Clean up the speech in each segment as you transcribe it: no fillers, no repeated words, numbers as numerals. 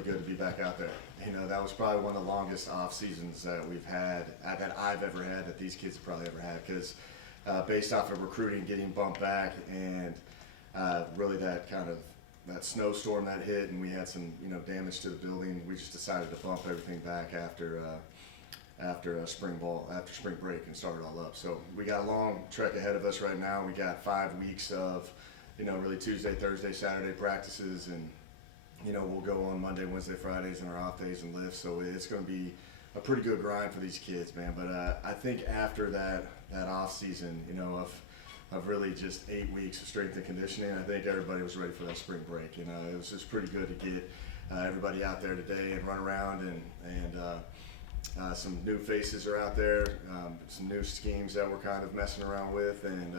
really good to be back out there. You know, that was probably one of the longest off seasons that we've had, that I've ever had, that these kids have probably ever had, because based off of recruiting getting bumped back and really that kind of that snowstorm that hit, and we had some damage to the building, we just decided to bump everything back after spring break and start it all up. So we got a long trek ahead of us right now. We got 5 weeks of really Tuesday, Thursday, Saturday practices, and we'll go on Monday, Wednesday, Fridays, and our off days and lifts. So it's going to be a pretty good grind for these kids, man. But I think after that off season, of really just 8 weeks of strength and conditioning, I think everybody was ready for that spring break. It was just pretty good to get everybody out there today and run around, and some new faces are out there, some new schemes that we're kind of messing around with, and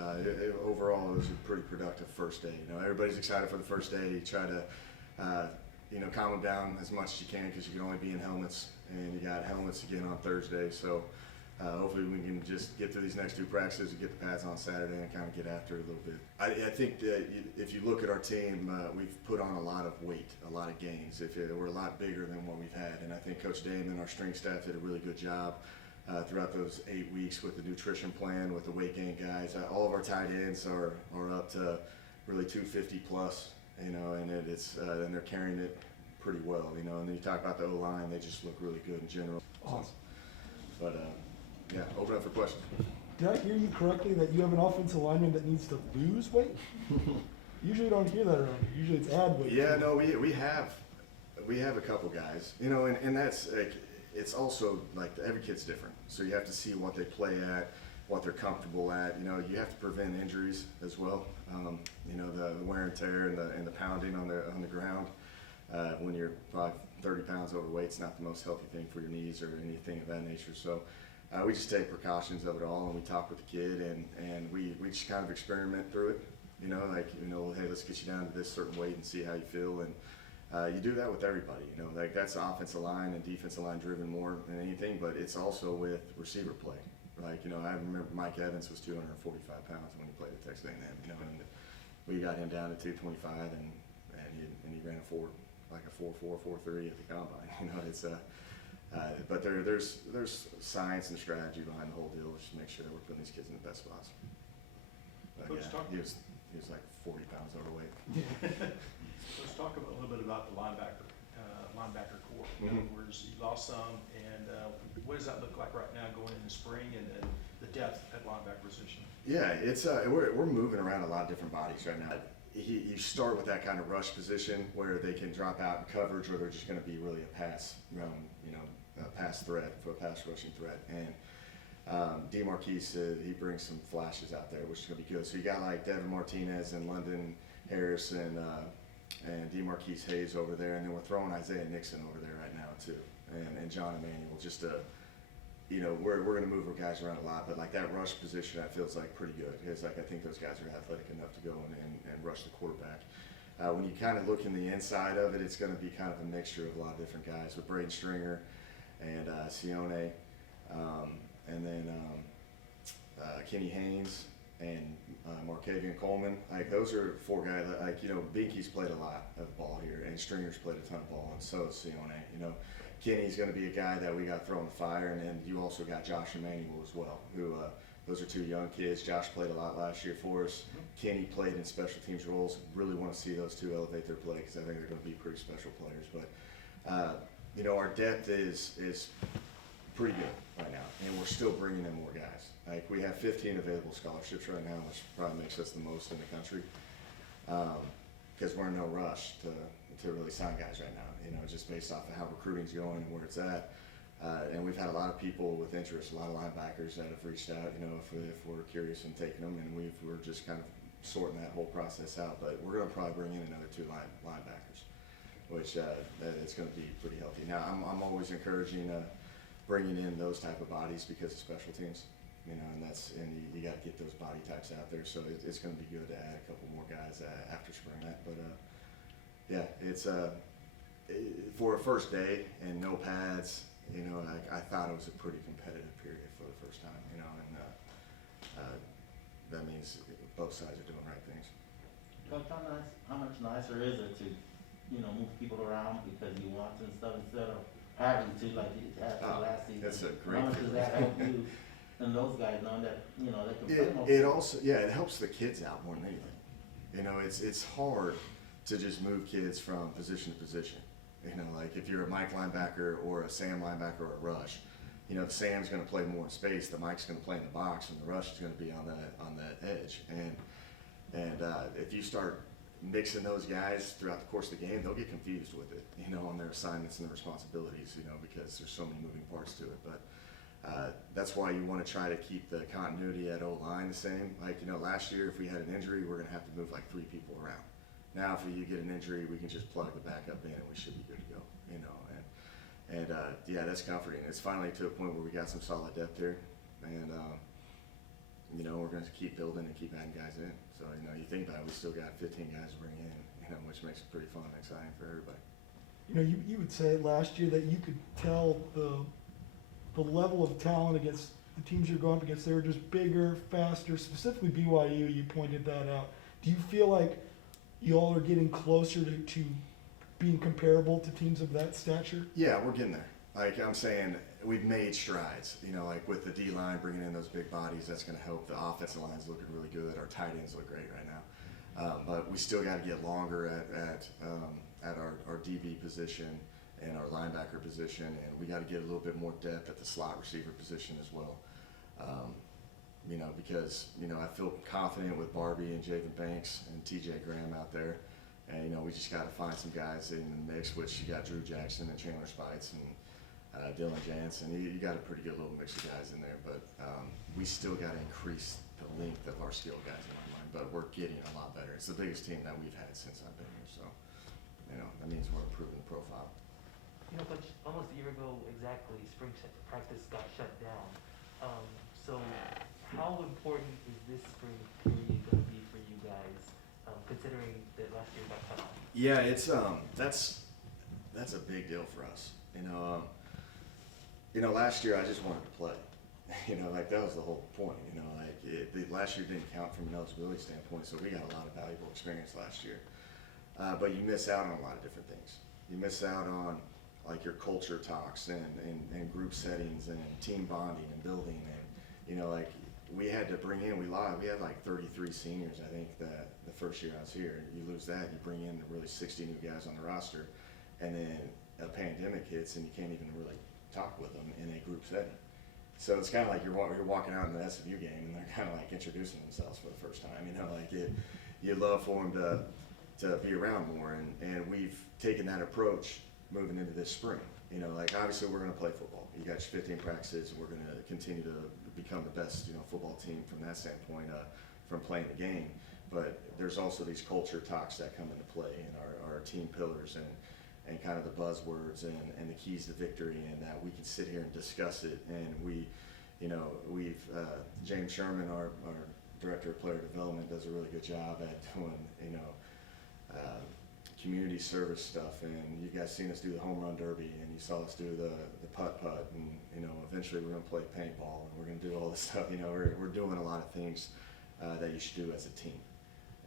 overall it was a pretty productive first day. Everybody's excited for the first day. You try to calm them down as much as you can, because you can only be in helmets, and you got helmets again on Thursday. So hopefully we can just get through these next 2 practices and get the pads on Saturday and kind of get after it a little bit. I think that if you look at our team, we've put on a lot of weight, a lot of gains. We're a lot bigger than what we've had, and I think Coach Damon, our strength staff, did a really good job throughout those 8 weeks with the nutrition plan, with the weight gain guys. All of our tight ends are up to really 250 plus, and and they're carrying it pretty well, and then you talk about the O-line, they just look really good in general. Awesome. But yeah, open up for questions. Did I hear you correctly that you have an offensive lineman that needs to lose weight? Usually don't hear that around here. Usually it's add weight. Yeah, no, we have a couple guys, and that's like, it's also like every kid's different. So you have to see what they play at, what they're comfortable at. You have to prevent injuries as well. The wear and tear and the pounding on the ground when you're probably 30 pounds overweight, it's not the most healthy thing for your knees or anything of that nature. So we just take precautions of it all, and we talk with the kid, and we just kind of experiment through it. Hey, let's get you down to this certain weight and see how you feel. And you do that with everybody. Like that's offensive line and defensive line driven more than anything, but it's also with receiver play. I remember Mike Evans was 245 pounds when he played at Texas A&M. And we got him down to 225, and he ran a 4.4, 4.3 at the combine. But there's science and strategy behind the whole deal, just to make sure that we're putting these kids in the best spots. But he was like 40 pounds overweight. Let's talk a little bit about the linebacker core. In other words, you lost some, and what does that look like right now going into spring, and the depth at linebacker position? Yeah, it's we're moving around a lot of different bodies right now. You start with that kind of rush position where they can drop out in coverage, or they're just going to be really a pass, pass threat for a pass rushing threat. And DeMarquise, he brings some flashes out there, which is going to be good. So you got like Devin Martinez and London Harris and DeMarquise Hayes over there, and then we're throwing Isaiah Nixon over there right now too, and John Emmanuel. Just we're going to move our guys around a lot, but like that rush position, that feels like pretty good. It's like I think those guys are athletic enough to go in and rush the quarterback. When you kind of look in the inside of it, it's going to be kind of a mixture of a lot of different guys with Braden Stringer and Sione, and then Kenny Haynes and Markavian Coleman. Like those are 4 guys. Binky's played a lot of ball here, and Stringer's played a ton of ball, and so is Sione. Kenny's going to be a guy that we got thrown the fire, and then you also got Josh Emmanuel as well, who those are 2 young kids. Josh played a lot last year for us. Kenny played in special teams roles. Really want to see those 2 elevate their play, because I think they're going to be pretty special players. But our depth is pretty good right now, and we're still bringing in more guys. Like we have 15 available scholarships right now, which probably makes us the most in the country, because we're in no rush to really sign guys right now, just based off of how recruiting's going and where it's at. And we've had a lot of people with interest, a lot of linebackers that have reached out, if we're curious in taking them, and we're just kind of sorting that whole process out. But we're going to probably bring in another 2 linebackers, which it's going to be pretty healthy. Now, I'm always encouraging bringing in those type of bodies because of special teams, and you got to get those body types out there. So it's going to be good to add a couple more guys after spring. But yeah, it's for a first day and no pads. I thought it was a pretty competitive period for the first time. And that means both sides are doing right things. Coach, how much nicer is it to move people around because you want to and stuff instead of having to like you had to last season? That's a great How much does feeling. that help you and those guys knowing that, they can play more? It also, yeah, it helps the kids out more than anything. It's hard to just move kids from position to position. Like if you're a Mike linebacker or a Sam linebacker or a rush, the Sam's going to play more in space, the Mike's going to play in the box, and the rush is going to be on that edge. And if you start mixing those guys throughout the course of the game, they'll get confused with it, on their assignments and their responsibilities, because there's so many moving parts to it. But that's why you want to try to keep the continuity at O-line the same. Like, last year if we had an injury, we're going to have to move like 3 people around. Now if you get an injury, we can just plug the backup in and we should be good to go, And yeah, that's comforting. It's finally to a point where we got some solid depth here, and we're going to keep building and keep adding guys in. So you think about it, we still got 15 guys to bring in, which makes it pretty fun and exciting for everybody. You would say last year that you could tell the level of talent against the teams you're going up against. They were just bigger, faster. Specifically BYU, you pointed that out. Do you feel like you all are getting closer to being comparable to teams of that stature? Yeah, we're getting there. Like I'm saying, we've made strides. Like with the D-line bringing in those big bodies, that's going to help. The offensive line's looking really good. Our tight ends look great right now. But we still got to get longer at our DB position and our linebacker position, and we got to get a little bit more depth at the slot receiver position as well. Because I feel confident with Barbie and Javen Banks and TJ Graham out there. And, we just got to find some guys in the mix, which you got Drew Jackson and Chandler Spites and Dylan Jansen. You got a pretty good little mix of guys in there, but we still got to increase the length of our skill guys in my mind. But we're getting a lot better. It's the biggest team that we've had since I've been here, so that means we're improving the profile. Coach, almost a year ago exactly, spring practice got shut down. So how important is this spring period going to be for you guys, considering that last year got cut off? Yeah, it's that's a big deal for us. Last year I just wanted to play. Like that was the whole point. Last year didn't count from an eligibility standpoint, so we got a lot of valuable experience last year. But you miss out on a lot of different things. You miss out on like your culture talks and group settings and team bonding and building, and like we had to bring in, we had like 33 seniors, I think, that the first year I was here. You lose that, you bring in really 60 new guys on the roster, and then a pandemic hits and you can't even really talk with them in a group setting. So it's kind of like you're walking out in the SMU game and they're kind of like introducing themselves for the first time. You love for them to be around more, and we've taken that approach moving into this spring. Like obviously we're going to play football. You got your 15 practices, and we're going to continue to become the best football team from that standpoint, from playing the game. But there's also these culture talks that come into play, and our team pillars and kind of the buzzwords and the keys to victory, and that we can sit here and discuss it. And we've James Sherman, our director of player development, does a really good job at doing community service stuff. And you guys seen us do the home run derby, and you saw us do the putt, and eventually we're going to play paintball, and we're going to do all this stuff. We're doing a lot of things that you should do as a team.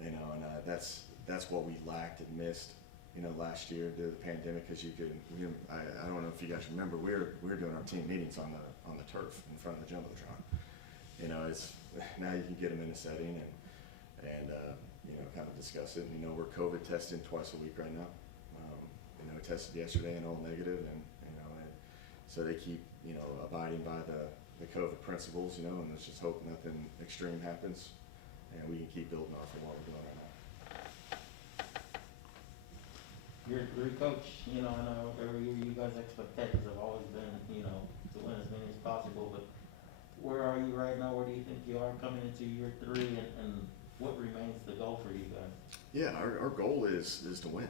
And that's what we lacked and missed last year due to the pandemic, because I don't know if you guys remember, we were doing our team meetings on the turf in front of the jumbotron. It's now you can get them in a setting and kind of discuss it. We're COVID testing twice a week right now. We tested yesterday and all negative, and so they keep abiding by the COVID principles, and let's just hope nothing extreme happens, and we can keep building off of what we're doing right now. You're a coach, I know every year you guys' expectations have always been, to win as many as possible, but where are you right now? Where do you think you are coming into year 3, and what remains the goal for you guys? Yeah, our goal is to win.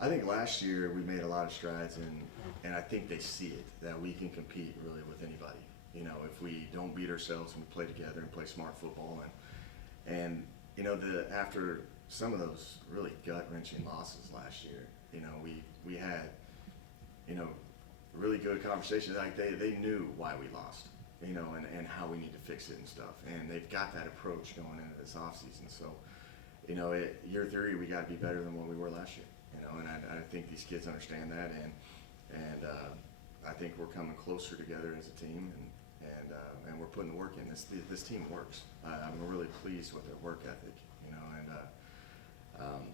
I think last year we made a lot of strides, and I think they see it, that we can compete really with anybody. If we don't beat ourselves and we play together and play smart football, and after some of those really gut-wrenching losses last year, we had really good conversations. Like they knew why we lost, and how we need to fix it and stuff. And they've got that approach going into this offseason. So, you know, year 3, we got to be better than what we were last year. You know, and I think these kids understand that, and I think we're coming closer together as a team, and we're putting the work in. This team works. I'm really pleased with their work ethic, you know, and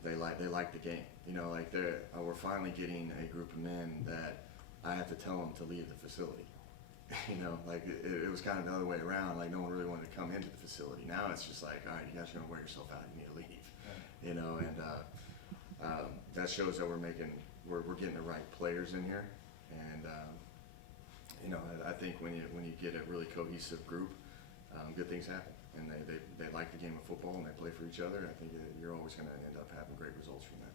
they like the game. You know, like we're finally getting a group of men that I have to tell them to leave the facility. You know, like it was kind of the other way around. Like no one really wanted to come into the facility. Now it's just like, all right, you guys are gonna wear yourself out. You need to leave. You know, and that shows that we're getting the right players in here. And you know, I think when you get a really cohesive group, good things happen. And they like the game of football and they play for each other. I think you're always going to end up having great results from that.